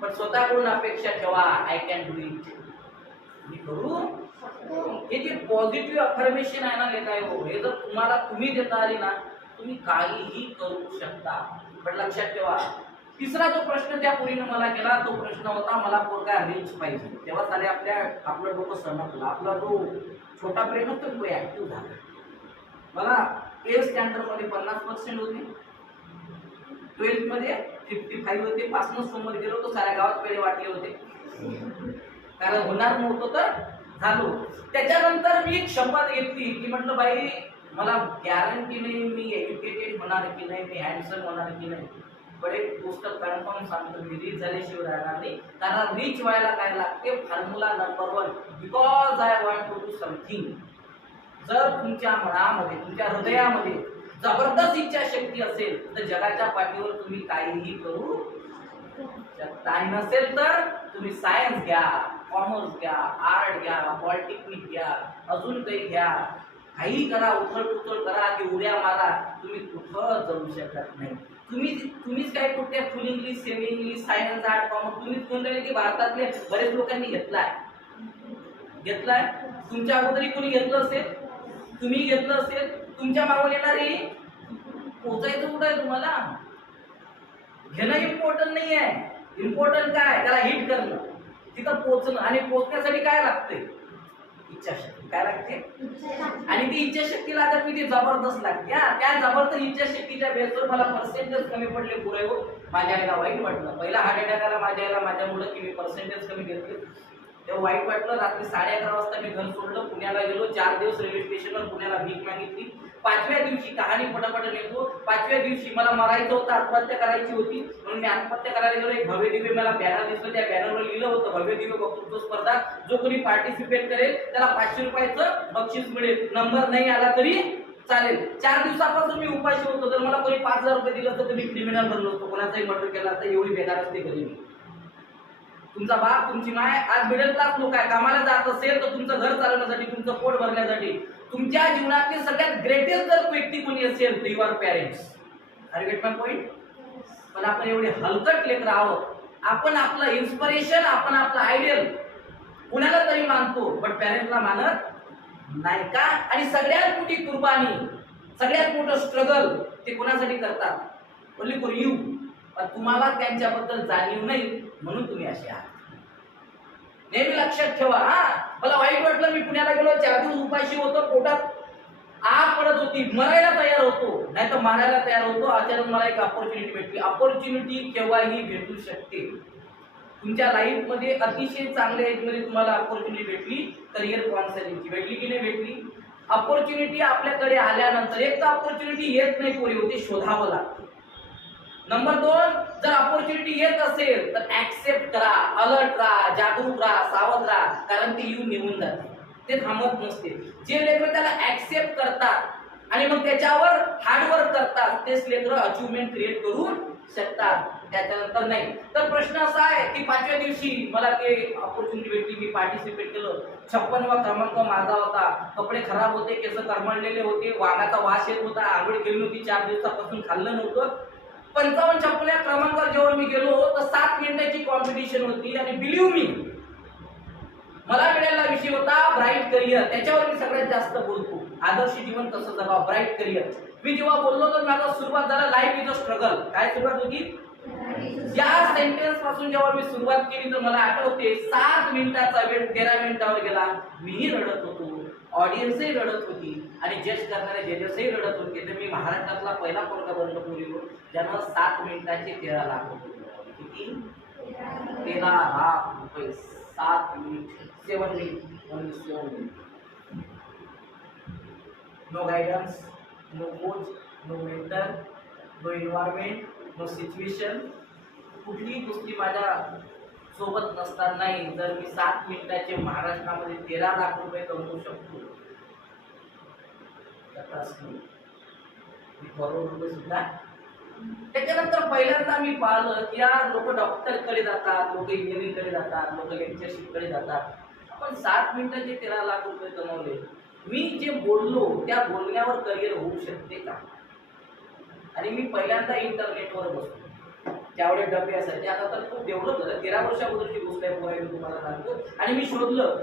पण स्वतःकडून अपेक्षा ठेवा, आय कॅन डू इट, मी करू. हे जे पॉझिटिव्ह अफर्मेशन आहे ना लेखा हो, हे जर तुम्हाला तुम्ही देता आली ना, तुम्ही काहीही करू शकता. पण लक्षात ठेवा, तिसरा जो प्रश्न त्या मुलीने मला केला तो प्रश्न होता, मला पोरगा रिच पाहिजे. तेव्हा साले आपलं डोकं सणकलं, आपला जो छोटा ब्रेन होता तो ऍक्टिव्ह झाला. मला 8th स्टँडर्ड मध्ये 50% होते, 12th मध्ये 55 होते. पासूनच समोर गेलो तो साऱ्या गावात पेढे वाटले होते, कारण होणार नव्हतं तर झालो. त्याच्यानंतर मी एक शपथ घेतली की म्हटलं बाई, मला गॅरंटी नाही मी एज्युकेटेड होणार की नाही, मी हँडसम होणार की नाही, पण एक गोष्ट कन्फर्म सांगतो, मी रिच झाल्याशिवाय राहणार नाही. कारण रिच व्हायला काय लागते, formula number 1, because I want to do something. जर तुमच्या मनामध्ये, तुमच्या हृदयामध्ये जबरदस्त इच्छाशक्ती असेल तर जगाच्या पाठीवर तुम्ही काहीही करू शकता. आणि नसेल तर तुम्ही सायन्स घ्या, कॉमर्स घ्या, आर्ट घ्या, पॉलिटेक्निक घ्या, अजून काही घ्या, काही करा, उथळ करा की उड्या मारा, तुम्ही कुठं जाऊ शकत नाही. तुम्हीच काय कुठे फुल English, semi English, science, art, commerce तुम्हीच कोण राहिले की भारतातले बरेच लोकांनी घेतलाय. तुमच्या अगोदरी कोणी घेतलं असेल, तुम्ही घेतलं असेल, तुमच्या मागून येणारे पोचायचं कुठं आहे तुम्हाला. घेणं इम्पॉर्टंट नाही आहे, इम्पॉर्टंट काय, त्याला हिट करणं, तिथं पोचणं. आणि पोचण्यासाठी काय लागते, इच्छाशक्ती. काय लागते, आणि ती इच्छाशक्ती लागत मी ती जबरदस्त लागते. त्या जबरदस्त इच्छाशक्तीच्या बेसवर मला पर्सेंटेज कमी पडले पुरे हो. माझ्या आईला वाईट वाटलं, पहिला हार्ट अटॅक आला माझ्या आईला माझ्यामुळे की मी पर्सेंटेज कमी घेतले, तेव्हा वाईट वाटलं. रात्री 11:30 वाजता मी घर सोडलं, पुण्याला गेलो. 4 दिवस रेल्वे स्टेशनवर पुण्याला भीक मागितली. 5व्या दिवशी कहाणी पटापट लिहितो. 5व्या दिवशी मला मरायचं होतं, आत्महत्या करायची होती, म्हणून मी आत्महत्या करायला गेलो. एक भव्य दिव्य मला बॅनर दिसलं, त्या बॅनरवर लिहिलं होतं, भव्य दिव्य वक्तृत्व स्पर्धा, जो कोणी पार्टिसिपेट करेल त्याला 500 रुपयाचं बक्षीस मिळेल, नंबर नाही आला तरी चालेल. 4 दिवसापासून मी उपाशी होतो. जर मला कोणी 5000 रुपये दिलं तर मी क्रिमिनल बनलो असतो, कोणाचाही मर्डर केला असता. एवढी बेकार असते घरी मी. तुमचा बाप, तुमची माय आज मिडल क्लास लोक आहे, कामाला जात असेल तर तुमचं घर चालवण्यासाठी, तुमचं पोट भरण्यासाठी. तुमच्या जीवनातली सगळ्यात ग्रेटेस्ट जर व्यक्ती कोणी असेल तर your parents. Are get my point. पण आपण एवढे हलकट लेकर आहोत, आपण आपलं इन्स्पिरेशन, आपण आपलं आयडियल कुणाला तरी मानतो, पण पेरेंट्सला मानत नाही का. आणि सगळ्यात मोठी कुर्बानी, सगळ्यात मोठं स्ट्रगल ते कोणासाठी करतात, ओन्ली फॉर यू. पण तुम्हाला त्यांच्याबद्दल जाणीव नाही म्हणून तुम्ही असे आहात. नेहमी लक्षात ठेवा. मला वाईट वाटलं, मी पुण्याला गेलो, 4 दिवस उपाशी होतो, पोटात आग पडत होती, मरायला तयार होतो, नाही तर मारायला तयार होतो. अचानक मला एक अपॉर्च्युनिटी भेटली. अपॉर्च्युनिटी केव्हाही भेटू शकते. तुमच्या लाईफ मध्ये अतिशय चांगल्या एज मध्ये तुम्हाला अपॉर्च्युनिटी भेटली, करिअर काउन्सिलिंगची भेटली की नाही भेटली. अपॉर्च्युनिटी आपल्याकडे आल्यानंतर एक तर अपॉर्च्युनिटी येत नाही पोरी, होते शोधावं लागतं. नंबर 2, जर अपॉर्च्युनिटी येत असेल तर ऍक्सेप्ट करा, अलर्ट राहा, जागरूक राहा, सावध राहा, कारण ते येऊन निघून जाते, ते थांबत नसते. जे लेकर त्याला ऍक्सेप्ट करतात आणि मग त्याच्यावर हार्डवर्क करतात, तेच लेकर अचिव्हमेंट क्रिएट करू शकतात, त्याच्यानंतर नाही. तर प्रश्न असा आहे की 5व्या दिवशी मला ते अपॉर्च्युनिटी भेटली, मी पार्टिसिपेट केलं. 56वा क्रमांक माझा होता. कपडे खराब होते, केस करमळलेले होते, वाघाचा वास येत होता, आंघोळ केली नव्हती, 4 दिवसापासून खाल्लं नव्हतं. 55-56 क्रमांकावर जेव्हा मी गेलो तर 7 मिनिटाची कॉम्पिटिशन होती. आणि बिलीव्ह मी, मला मिळालेला विषय होता ब्राईट करिअर. त्याच्यावर मी सगळ्यात जास्त बोलतो, आदर्श जीवन कसं जगावं, ब्राईट करिअर. मी जेव्हा बोललो तर माझा सुरुवात झाला, लाईफ इज अ स्ट्रगल. काय सुरुवात होती, या सेंटेन्स पासून जेव्हा मी सुरुवात केली तर मला आठवते 7 मिनिटाचा वेळ 13 मिनिटावर गेला. मीही रडत होतो, ऑडियन्सही रडत होती, आणि जज करणारे जजेसही रडत होते. तर मी महाराष्ट्रातला पहिला पोरगा बनलो मुलीवर ज्यानं 7 मिनिटाचे 13 लाख रुपये. किती, 13 लाख रुपये. 7 minute, 7 minute. No guidance, no coach, no mentor, no environment, no situation, कुठलीही गोष्टी माझ्या सोबत नसतानाही जर मी 7 मिनिटाचे महाराष्ट्रामध्ये 13 लाख रुपये कमवू शकतो, करोड रुपये सुद्धा. त्याच्यानंतर पहिल्यांदा मी पाहिलं की यार लोक डॉक्टरकडे जातात, लोक इंजिनिअरिंगकडे जातात, लोक लेक्चरशिपकडे जातात, आपण 7 मिनिटाचे 13 लाख रुपये कमवले. मी जे बोललो त्या बोलण्यावर करिअर होऊ शकते का. आणि मी पहिल्यांदा इंटरनेटवर बसलो. त्यावेळेस डबे असायचे. आता तर खूप डेव्हलप झालं. 13 वर्ष अगोदरची गोष्ट आहे पोरा, मी तुम्हाला सांगतो. आणि मी शोधलं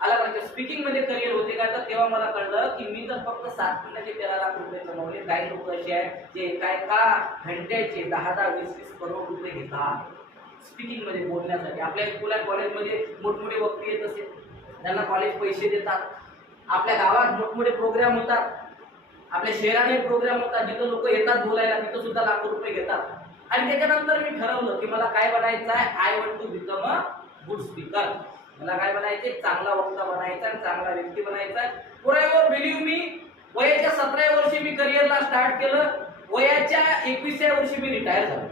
आला पाहिजे स्पीकिंग मध्ये करिअर होते का, तर तेव्हा मला कळलं की मी तर फक्त 7 महिन्याचे 13 लाख रुपये कमवले. काही लोक असे आहेत जे काय का घंट्याचे 10-10, 20-20 करोड रुपये घेतात स्पीकिंग मध्ये बोलण्यासाठी. आपल्या स्कूल कॉलेजमध्ये मोठमोठे वक्ते येत असेल, त्यांना कॉलेज पैसे देतात. आपल्या गावात मोठमोठे प्रोग्राम होतात, आपल्या शहराने प्रोग्राम होतात, जिथं लोक येतात बोलायला, तिथं सुद्धा लाख रुपये घेतात. आणि त्याच्यानंतर मी ठरवलं की मला काय बनायचं आहे. I want to become a good speaker. मला काय बनायचे, चांगला वक्ता बनायचा, चांगला व्यक्ती बनायचा. पुरा बिलीव्ह मी, वयाच्या 17व्या वर्षी मी करिअरला स्टार्ट केलं. वयाच्या 21व्या वर्षी मी रिटायर झालो.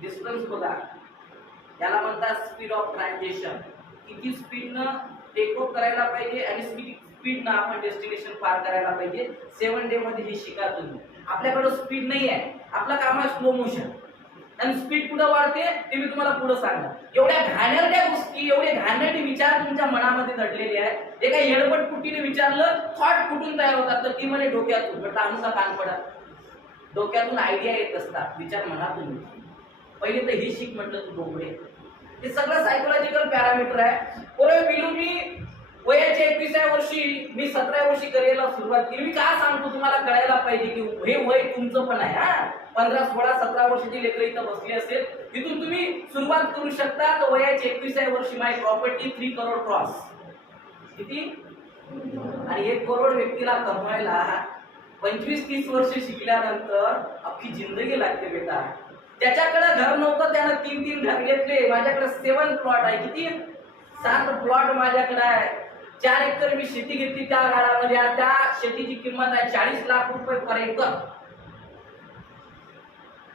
डिस्टन्स बघा, त्याला म्हणतात स्पीड ऑफ ट्रान्झिशन. किती स्पीडनं टेक ऑफ करायला पाहिजे आणि स्पीडनं आपण डेस्टिनेशन पार करायला पाहिजे. 7 डे मध्ये हे शिका तुम्ही. आपल्याकडे स्पीड नाही आहे, आपलं काम आहे स्लो मोशन. आणि स्पीड कुठं वाढते ते मी तुम्हाला पुढे सांगणार. एवढ्या घाणेरड्या गोष्टी, एवढे घाणेरडे विचार तुमच्या मनामध्ये दडलेले आहेत. ते काही येडपट कुटीने विचारलं, थॉट कुठून तयार होतात, तर ती म्हणे डोक्यातून. म्हटलं आमचा कान पडा, डोक्यातून आयडिया येत असतात, विचार मनातून. पहिले तर हे शिक म्हटलं तू डोंगरे. हे सगळं सायकोलॉजिकल पॅरामीटर आहे. बिलू मी वयाच्या 21व्या वर्षी, मी 17व्या वर्षी करिअरला सुरुवात केली. मी का सांगतो तुम्हाला कळायला पाहिजे की हे वय तुमचं पण आहे. 15, 16, 17 वर्षाची लेकरं इथं बसली असेल, तिथून तुम्ही सुरुवात करू शकता. तर वयाच्या 21व्या वर्षी माय प्रॉपर्टी 3 करोड क्रॉस. किती? आणि 1 करोड व्यक्तीला कमवायला 25-30 वर्ष शिकल्यानंतर अख्खी जिंदगी लागते बेटा. त्याच्याकडे घर नव्हतं, त्यानं 3 घर घेतले. माझ्याकडे 7 प्लॉट आहे. किती? 7 प्लॉट माझ्याकडे आहे. 4 एकर मी शेती घेतली त्या काळामध्ये. त्या शेतीची किंमत आहे 40 लाख रुपये पर एकर.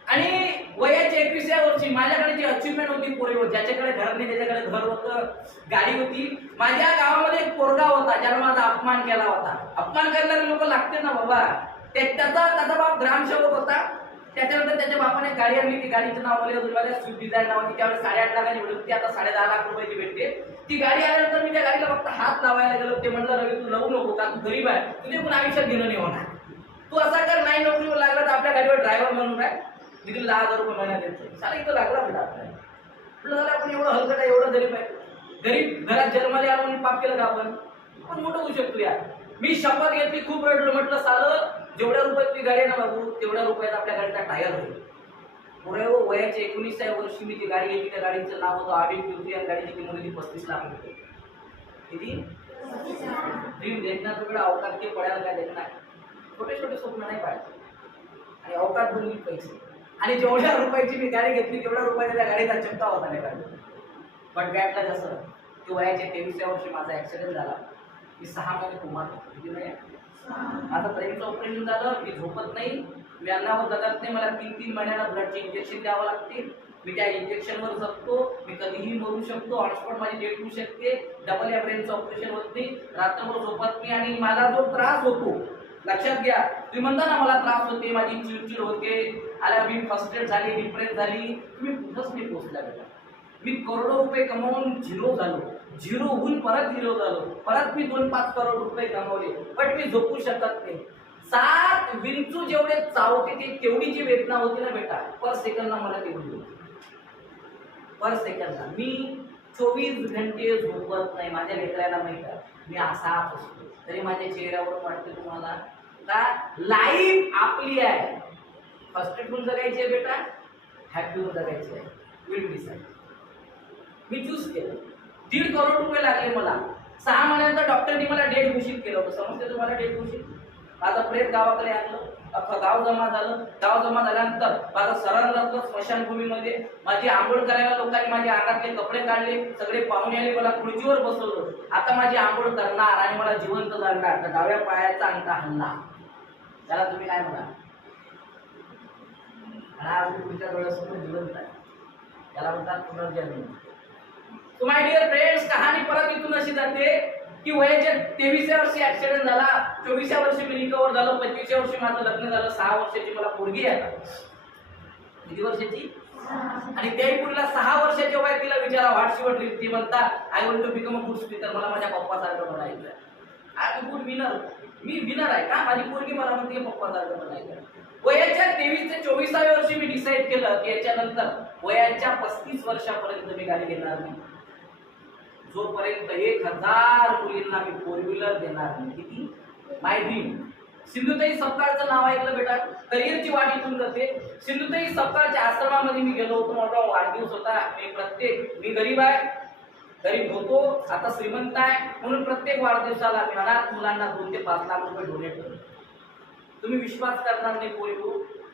आणि वयाच्या 21व्या वर्षी माझ्याकडे जी अचिव्हमेंट होती पोरीवर, ज्याच्याकडे घर नाही त्याच्याकडे घर होतं, गाडी होती. माझ्या गावामध्ये एक पोरगा होता ज्याने माझा अपमान केला होता. अपमान करणारे लोक लागते ना बाबा. त्याचा बाप ग्रामसेवक होता. त्याच्यानंतर त्याच्या बापाने गाडी आणली. ती गाडीचं नाव मला स्विफ्ट डिझायर नावाची. त्यावेळेस 8.5 लाखाची भेटली होती, आता 10.5 लाख रुपयाची भेटते. ती गाडी आल्यानंतर मी त्या गाडीला फक्त हात लावायला गेलो. ते म्हणलं रवी तू लावू नको का, तू गरीब आहे, तुझे पण आयुष्यात घेणं नाही होणार. तू असा कर, नाही नोकरीवर लागला तर आपल्या गाडीवर ड्रायव्हर म्हणून आहे, मी तुला 10,000 रुपये महिना देतो. साला इथं लागला बेटा आपल्याला. म्हटलं झालं आपण एवढं हलकट आहे, एवढं गरीब आहे. गरीब घरात जन्माला आलो आणि पाप केलं का आपण मोठं होऊ शकतो यार. मी शपथ घेतली, खूप रडलो. म्हटलं सालं जेवढ्या रुपयात ती गाडी आहे ना बाबू, तेवढ्या रुपयात आपल्या गाडीचा टायर होईल. पुढे वयाच्या 19व्या वर्षी मी ती गाडी घेतली. त्या गाडीचं नाव होतं ऑडी Q3 आणि गाडीची किंमत होती 35 लाख रुपये. किती? ड्रीम देखना तो बेटा अवकात के पडायला काय देखना. छोटे छोटे स्वप्न नाही पाहिजे आणि अवकात बनली पैसे. आणि जेवढ्या रुपयाची मी गाडी घेतली तेवढ्या रुपयाचा त्या गाडीचा चक्का होता नाही पाहिजे. पण बॅटला कसं की वयाच्या 23व्या वर्षी माझा ऍक्सिडेंट झाला. मी 6 महिने कोमात होतो. किती महिने? माझं ब्रेनचं ऑपरेशन झालं. मी झोपत नाही, मी अन्नावर जगत नाही. मला 3-3 महिन्याला ब्लडचे इंजेक्शन द्यावं लागते. मी त्या इंजेक्शनवर जगतो. मी कधीही मरू शकतो. हॉटस्पॉट माझी डेट होऊ शकते. डबल या ब्रेनचं ऑपरेशन होत नाही. रात्रभर झोपत नाही. आणि मला जो त्रास होतो, लक्षात घ्या, तुम्ही म्हणता ना मला त्रास होते, माझी चिडचिड होते, आला मी फ्रस्ट्रेट झाली, डिप्रेस झाली, तुम्ही कुठंच नाही पोहोचला बेटा. मी करोडो रुपये कमावून झिरो झालो. झिरो होऊन परत झिरो झालो. परत मी 2-5 करोड रुपये कमावले. पण मी झोपू शकत नाही. 7 विंचू जेवढे चावते ते तेवढी जी वेदना होती ना बेटा, पर सेकंदला मला तेवढी होती. पर सेकंदला मी 24 घंटे झोपत नाही. माझ्या लेकराला माहित आहे मी असाच असतो. तरी माझ्या चेहऱ्यावर वाटते तुम्हाला का लाईफ आपली आहे. फर्स्टेडून जगायची आहे बेटा, हॅपीवर जगायची आहे. Will decide. मी चूज केलं. 1.5 करोड रुपये लागले मला. 6 महिन्यानंतर डॉक्टरनी मला डेट घोषित केलं होतं. समजते तुम्हाला डेट घोषित? माझं प्रेत गावाकडे आणलं. अख्खं गाव जमा झालं. गाव जमा झाल्यानंतर माझं सरण रचलं स्मशानभूमीमध्ये. माझी आंघोळ करायला लोकांनी माझ्या अंगातले कपडे काढले. सगळे पाहुणे आले, मला खुर्चीवर बसवलं. आता माझी आंघोळ करणार आणि मला जिवंत जाणार. तर डाव्या पायाचा अंगठा हल्ला. त्याला तुम्ही काय म्हणा? आणि पुढच्या डोळ्यासमोर जिवंत आहे. त्याला म्हणतात पुनर्जन्म. तो माय डिअर फ्रेंड्स, कहाणी परत इथून अशी जाते की वयाच्या 23व्या वर्षी ऍक्सिडेंट झाला. 24व्या वर्षी मी रिकवर झालो. 25व्या वर्षी माझं लग्न झालं. 6 वर्षाची मला पोरगी आहे. किती वर्षाची? आणि त्याही पुढला 6 वर्षाच्या वयात तिला विचारा व्हॉट्स युअर ड्रीम. ती म्हणतात I want to become a good speaker. मला माझ्या पप्पासारखं बनायचं आहे. I am good winner. मी विनर आहे का? माझी पोरगी मला म्हणते पप्पासारखं बनायचं. वयाच्या 23 ते 24व्या वर्षी मी डिसाईड केलं की याच्यानंतर वयाच्या 35 वर्षापर्यंत मी गाडी घेणार नाही, जोपर्यंत 1000 मुलींना मी 4 व्हीलर देणार नाही. किती माय ड्रीम. सिंधुताई सपकाळचं नाव ऐकलं बेटा? करिअरची वाट इथून जाते. सिंधुताई सपकाळच्या आश्रमामध्ये मी गेलो होतो. माझा वाढदिवस होता. मी गरीब आहे, गरीब होतो, आता श्रीमंत आहे, म्हणून प्रत्येक वाढदिवसाला मी अनाथ मुलांना 2 ते 5 लाख रुपये डोनेट करतो. तुम्ही विश्वास करणार नाही पोरी,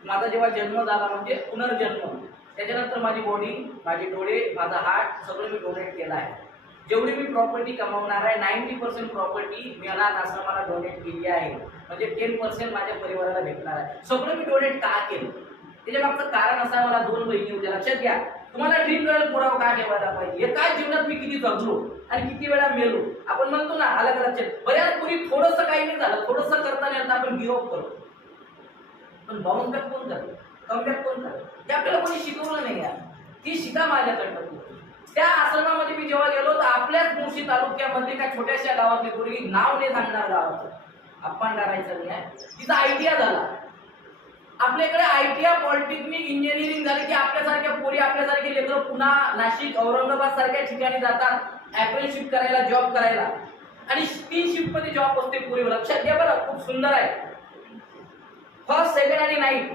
माझा जेव्हा जन्म झाला म्हणजे पुनर्जन्म, त्याच्यानंतर माझी बॉडी, माझे डोळे, माझा हार्ट सगळं मी डोनेट केलं आहे. जेवढी मी प्रॉपर्टी कमावणार आहे 90% प्रॉपर्टी मी अनाथ आश्रमाला डोनेट केली आहे, म्हणजे 10% माझ्या परिवाराला भेटणार आहे. सगळं मी डोनेट का केलं? त्याच्या मागचं कारण असं आहे, मला 2 बहिणी होत्या. लक्षात घ्या, तुम्हाला ड्रीम गर्ल पुरावा का ठेवायला पाहिजे? एकाच जीवनात मी किती जगलो आणि किती वेळा मेलो. आपण म्हणतो ना अलग अलग, बऱ्याच पूर्वी थोडंसं काही नाही झालं, थोडंसं करता नाही आपण गिव्ह अप करतो, पण बाउन्स बॅक कोण करतो? कमबॅक कोण करतो? ते आपल्याला कोणी शिकवलं नाही यार. ती शिका माझ्याकडनं. त्या आश्रमामध्ये मी जेव्हा गेलो तर आपल्याच मुळशी तालुक्यामध्ये त्या छोट्याशा गावातली पोरगी, नाव नाही सांगणार गावाचं, अपमान करायचं नाही, तिचा आयटीआय झाला. आपल्याकडे आयटीआय, पॉलिटेक्निक, इंजिनिअरिंग झाली की आपल्यासारख्या पोरी, आपल्यासारखे लेकरं पुन्हा नाशिक, औरंगाबाद सारख्या ठिकाणी जातात अप्रेंटिसशिप करायला, जॉब करायला, आणि 3 शिफ्ट मध्ये जॉब असते पोरी. लक्षात घ्या बरं, खूप सुंदर आहे. फर्स्ट, सेकंड आणि नाईट.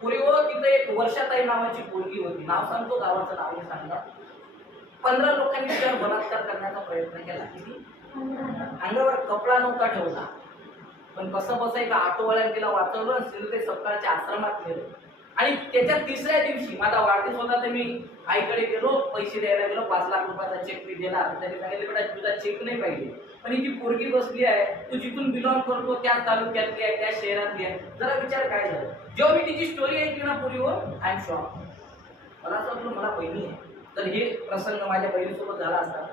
पोरीवर तिथे एक वर्षाताई नावाची पोरगी होती. नाव सांगतो, गावाचं नाव नाही सांगणार. 15 लोकांनी तिच्यावर बलात्कार करण्याचा प्रयत्न केला. अंगावर कपडा नव्हता ठेवला, पण कसं बसं एका ऑटोवाल्याने तिला वाचवलं, सिंधुताई सपकाळच्या आश्रमात नेलं. आणि त्याच्या 3ऱ्या दिवशी माझा वाढदिवस होता, तर मी आईकडे गेलो, पैसे द्यायला गेलो. 5 लाख रुपयाचा चेक मी देणार. त्यांनी सांगितलं बेटा तुझा चेक नाही पाहिजे, पण ही जी पोरगी बसली आहे, तू जिथून बिलॉंग करतो त्या तालुक्यातली आहे, त्या शहरातली आहे, जरा विचार काय झालं. जेव्हा मी तिची स्टोरी ऐकली ना पोरीवर, आय एम शॉक. मला असं वाटलं मला बहिणी आहे, तर हे प्रसंग माझ्या बहिणीसोबत झाला असता.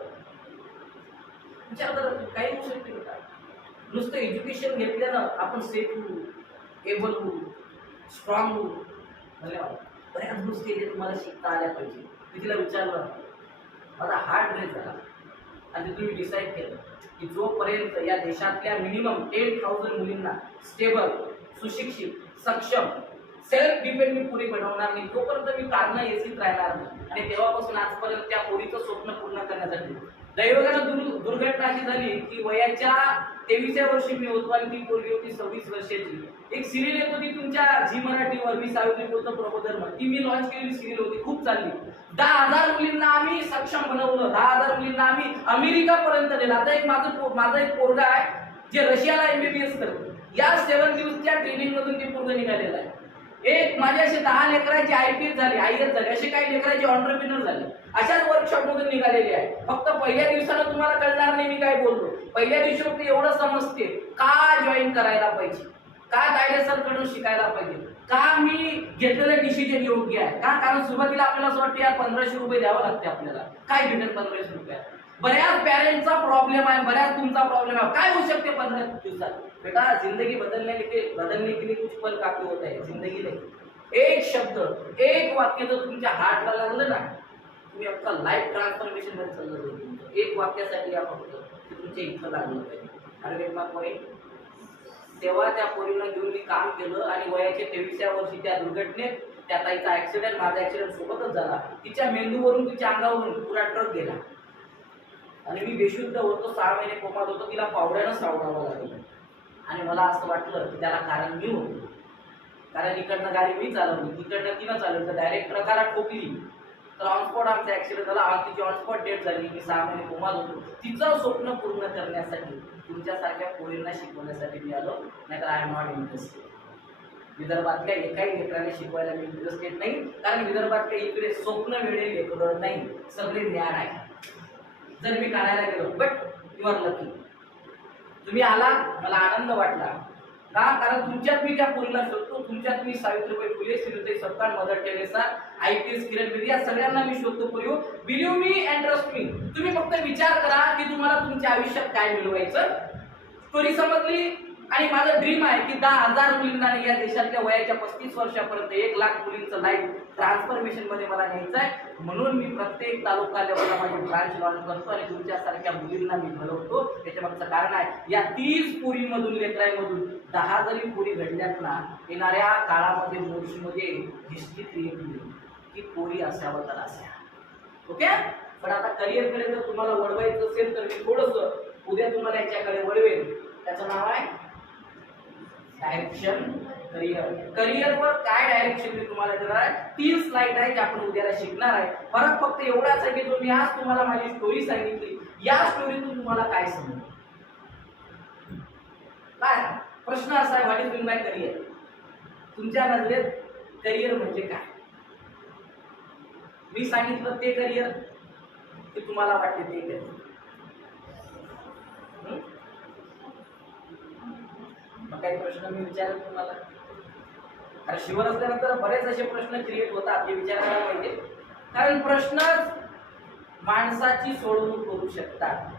विचार करा, काही होऊ शकते का? नुसतं एज्युकेशन घेतल्यानं आपण सेफ होऊ, एबल होऊ, स्ट्रॉंग होऊ? बऱ्याच गोष्टी तुम्हाला शिकता आल्या पाहिजे. मी तिला विचारलं, माझा हार्ट ब्रेक झाला, आणि तुम्ही डिसाईड केलं की जोपर्यंत या देशातल्या मिनिमम 10,000 मुलींना स्टेबल, सुशिक्षित, सक्षम, सेल्फ डिपेंड मी पुरी बनवणार नाही, तोपर्यंत मी कारणं येसीत राहणार नाही. आणि तेव्हापासून आजपर्यंत त्या पोरीचं स्वप्न पूर्ण करण्यासाठी दैवगानं दुर्घटना अशी झाली की वयाच्या 23व्या वर्षी मी होतो आणि ती पोरगी होती 26 वर्षाची. एक सिरियल येत होती तुमच्या झी मराठीवर, मी सावित्री बोलतो प्रबोधन, ती मी लॉन्च केलेली सिरियल होती, खूप चालली. 10,000 मुलींना आम्ही सक्षम बनवलं, 10,000 मुलींना आम्ही अमेरिकापर्यंत नेलं. आता एक माझा एक पोरगा आहे जे रशियाला MBBS करतो. या 7 दिवसच्या ट्रेनिंग मधून ते पोरगा निघालेला आहे. एक माझे असे 10 लेकरांचे IPS झाले, IAS झाले, असे काही लेकरांचे ऑन्टरप्रिनर झाले. अशाच वर्कशॉप मधून निघालेले आहे. फक्त पहिल्या दिवसाला तुम्हाला कळणार नाही मी काय बोललो. पहिल्या दिवशी फक्त एवढं समजते का जॉईन करायला पाहिजे, का दायरे सर कडून शिकायला पाहिजे, का मी घेतलेलं डिसिजन योग्य आहे का. कारण सुरुवातीला आपल्याला असं वाटतं यार 1500 रुपये द्यावं लागते आपल्याला, काय भेटेल 1500 रुपयात. बऱ्याच पॅरेंटचा प्रॉब्लेम आहे, बऱ्याच तुमचा प्रॉब्लेम आहे. काय होऊ शकते 15 दिवसात? बेटा जिंदगी बदलने के लिए कुछ पल काफी होता है, जिंदगी नहीं. एक शब्द, एक वाक्य जर तुमच्या हार्टला लागलं ना, तुम्ही आपला लाईफ ट्रान्सफॉर्मेशन मध्ये चाललं जाईल. एक वाक्यासाठी या फक्त तुमच्या इथं लागलं पाहिजे. आणि तेव्हा त्या पोरीला घेऊन मी काम केलं, आणि वयाच्या 23व्या वर्षी त्या दुर्घटनेत त्या ताईचा ऍक्सिडेंट, माझा ऍक्सिडेंट सोबतच झाला. तिच्या मेंदूवरून, तिच्या अंगावरून पुरा ट्रक गेला, आणि मी बेशुद्ध होतो, 6 महिने कोमात होतो. तिला पावड्यानं सावडावं लागलं, आणि मला असं वाटलं की त्याला कारण मी होतो. कारण इकडनं गाडी मी चालवली, तिकडनं तिनं चालवली, तर डायरेक्ट ट्रकाला ठोकली, तर ऑनस्पॉट आमचा ऍक्सिडेंट झाला. तिची ऑनस्पॉट डेथ झाली. मी 6 महिने कोमात होतो. तिचं स्वप्न पूर्ण करण्यासाठी, तुमच्यासारख्या पोरींना शिकवण्यासाठी मी आलो, नाहीतर आय एम नॉट इंटरेस्टेड. विदर्भातल्या एकाही लेकराने शिकवायला मी इंटरेस्टेड नाही, कारण विदर्भातल्या इकडे स्वप्न वेळे लेकरं नाही, सगळे ज्ञान आहे. जर मी काढायला गेलो, बट यू आर लकी, तुम्ही आला, मला आनंद वाटला का. कारण तुमच्यात मी त्या पोरीला शोधतो, तुमच्यात मी Savitribai Phule, Sindhutai Sapkal, mother Teresa, IPS Kiran Bedi, या सगळ्यांना मी शोधतो पोरीवर. Believe me and trust me. तुम्ही फक्त विचार करा की तुम्हाला तुमच्या आयुष्यात काय मिळवायचं. स्टोरी समजली आणि माझं ड्रीम आहे की 10,000 मुलींना या देशातल्या वयाच्या 35 वर्षापर्यंत 1,00,000 मुलींचं लाईफ ट्रान्सफॉर्मेशन मध्ये मला न्यायचं आहे. म्हणून मी प्रत्येक तालुका लेवलला माझी ब्रांच लॉन्च करतो आणि तुमच्यासारख्या मुलींना मी घडवतो. त्याच्यामागचं कारण आहे या 30 पोरींमधून लेकरांमधून 10 जरी पोरी घडल्यात ना, येणाऱ्या काळामध्ये मोर्शीमध्ये हिस्ट्री क्रिएट होईल की पोरी असावं तर अशा. ओके. पण आता करिअरकडे जर तुम्हाला वळवायचं असेल तर मी थोडंसं उद्या तुम्हाला याच्याकडे वळवेल. त्याचं नाव आहे डायरेक्शन करिअर. करिअरवर काय डायरेक्शन मी तुम्हाला देणार आहे. 3 स्लाइड आहे जे आपण उद्याला शिकणार आहे. फरक फक्त एवढाच आहे की जो मी आज तुम्हाला माझी स्टोरी सांगितली, या स्टोरीतून तुम्हाला काय समजलं. काय प्रश्न असा आहे, what is mean by career. तुमच्या नजरेत करिअर म्हणजे काय. मी सांगितलं ते करिअर की तुम्हाला वाटते ते करिअर. काही प्रश्न मी विचारत तुम्हाला. अरे शिवर असल्यानंतर बरेच असे प्रश्न क्रिएट होतात जे विचारायला पाहिजे. कारण प्रश्नच माणसाची सोडवणूक करू शकतात,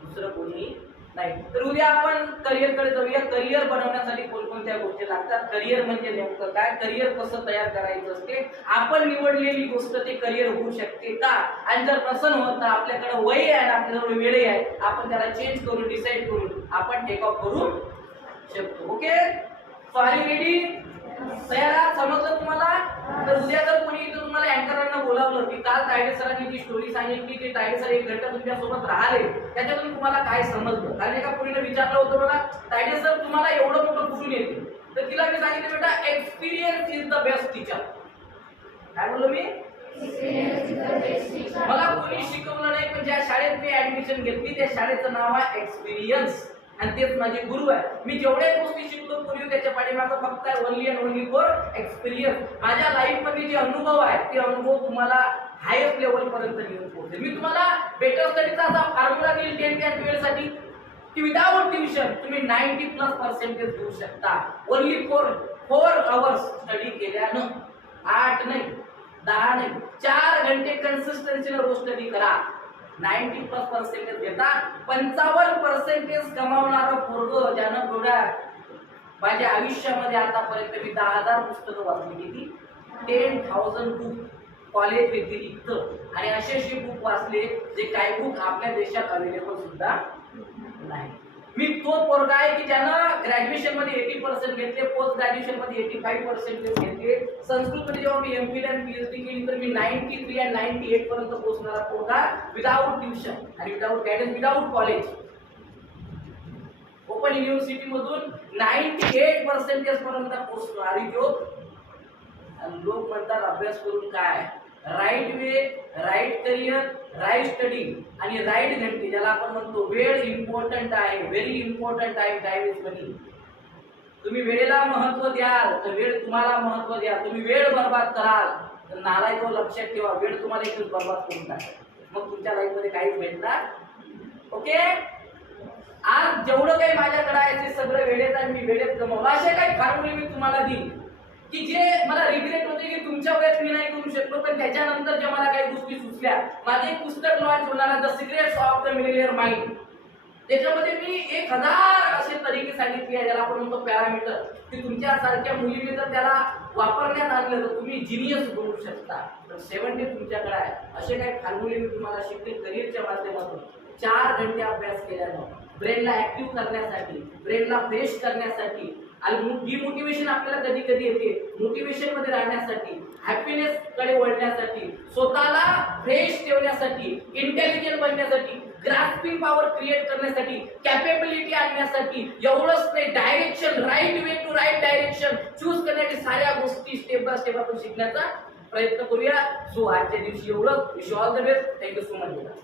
दुसरं कोणी नाही. तर उद्या आपण करिअरकडे जाऊया. करिअर बनवण्यासाठी कोणकोणत्या गोष्टी लागतात, करिअर म्हणजे नेमकं काय, करिअर कसं तयार करायचं असते, आपण निवडलेली गोष्ट ते करिअर होऊ शकते का, आणि जर नसन होत तर आपल्याकडे वय आहे, आपल्याजवळ वेळ आहे, आपण त्याला चेंज करून डिसाईड करून आपण टेक ऑफ करू शकतो. Okay. So are you ready. तयार आहात. समजलं तुम्हाला. तर उद्या जर कोणी इथं तुम्हाला अँकरांना बोलावलं की काल तायडे सरांनी जी स्टोरी सांगितली की तायडे सर 1 घंटा तुमच्यासोबत राहिले, त्याच्यातून तुम्हाला काय समजलं. कारण एका मुलीने विचारलं होतं मला, तायडे सर तुम्हाला एवढं मोठं कुठून येते. तर तिला मी सांगितलं बेटा experience is the best teacher. काय बोललो मी. मला कोणी शिकवलं नाही, पण ज्या शाळेत मी ऍडमिशन घेतली त्या शाळेचं नाव आहे एक्सपिरियन्स आणि तेच माझे गुरु आहे. मी जेवढ्या गोष्टी शिकलो पूर्वी त्याच्या पाठीमागं फक्त आहे only and only for experience. माझ्या लाईफ मध्ये जे अनुभव आहे ते अनुभव तुम्हाला हायस्ट लेवल पर्यंत घेऊन पोहोचेल. मी तुम्हाला बेटर स्टडीचा असा फॉर्म्युला देईल 10th आणि 12th साठी की विदाउट ट्युशन तुम्ही 90+ घेऊ शकता. ओनली फॉर 4 आवर्स स्टडी केल्यानं. 8 नाही, 10 नाही, 4 घंटे कन्सिस्टन्सीने रोज स्टडी करा. 90+ घेता. 55% कमावणारं पोरग ज्यानं थोड्या माझ्या आयुष्यामध्ये आतापर्यंत मी 10,000 पुस्तकं वाचली. किती. 10,000 बुक कॉलेज व्यतिरिक्त. आणि असे बुक वाचले जे काही बुक आपल्या देशात अवेलेबल सुद्धा नाही. मी तो पोरगा आहे की ज्यानं ग्रॅज्युएशन मध्ये 80% घेतले, पोस्ट ग्रॅज्युएशन मध्ये 85% घेतले. संस्कृत मध्ये जेव्हा मी एमफिल आणि पीएचडी केली तर मी 93 आणि 98 पर्यंत पोहोचणारा पोरगा विदाउट ट्युशन आणि without guidance, without college. Open university मधून 98% पर्यंत पोहोचणारी लोक म्हणतात अभ्यास करून काय. Right way, right career, right study आणि राईट घंटे, ज्याला आपण म्हणतो वेळ इम्पॉर्टंट आहे, व्हेरी इम्पॉर्टंट आहे. Time is money. तुम्ही वेळेला महत्व द्याल तर वेळ तुम्हाला महत्व द्या. तुम्ही वेळ बर्बाद कराल तर नालायक लक्षात ठेवा, वेळ तुम्हाला एकच बर्बाद करून टाकेल. मग तुमच्या लाईफ मध्ये काहीच भेटणार. ओके. आज जेवढं काही माझ्याकडे आहे ते सगळं वेळेत आहे, मी वेळेत गमावलं. असे काही फॉर्म्युले मी तुम्हाला देईन की जे मला रिग्रेट होते की तुमच्या वयात मी नाही करू शकलो, पण त्याच्यानंतर ज्या मला काही गोष्टी सुचल्या. माझे एक पुस्तक लॉन्च होणार आहे, the secrets of the millionaire mind. त्याच्यामध्ये मी 1000 असे तरीके सांगितले आहे, ज्याला आपण म्हणतो पॅरामीटर, की तुमच्यासारख्या मुलीने जर त्याला वापरण्यात आणलं तर तुम्ही जिनियस बनू शकता. तर 7 डे तुमच्याकडे आहे. असे काही फॉर्म्युले मी तुम्हाला शिकते करिअरच्या माध्यमातून. 4 घंटे अभ्यास केल्यानं ब्रेनला ऍक्टिव्ह करण्यासाठी, ब्रेनला फ्रेश करण्यासाठी, आणि डिमोटिवेशन आपल्याला कधी कधी येते, मोटिवेशन मध्ये राहण्यासाठी, हॅपीनेस कडे वळण्यासाठी, स्वतःला फ्रेश ठेवण्यासाठी, इंटेलिजंट बनण्यासाठी, ग्रास्पिंग पॉवर क्रिएट करण्यासाठी, कॅपेबिलिटी आणण्यासाठी, एवढंच नाही direction, right way to right direction choose करण्यासाठी साऱ्या गोष्टी स्टेप बाय स्टेप आपण शिकण्याचा प्रयत्न करूया. सो आजच्या दिवशी एवढं. Wish all the best. Thank you so much.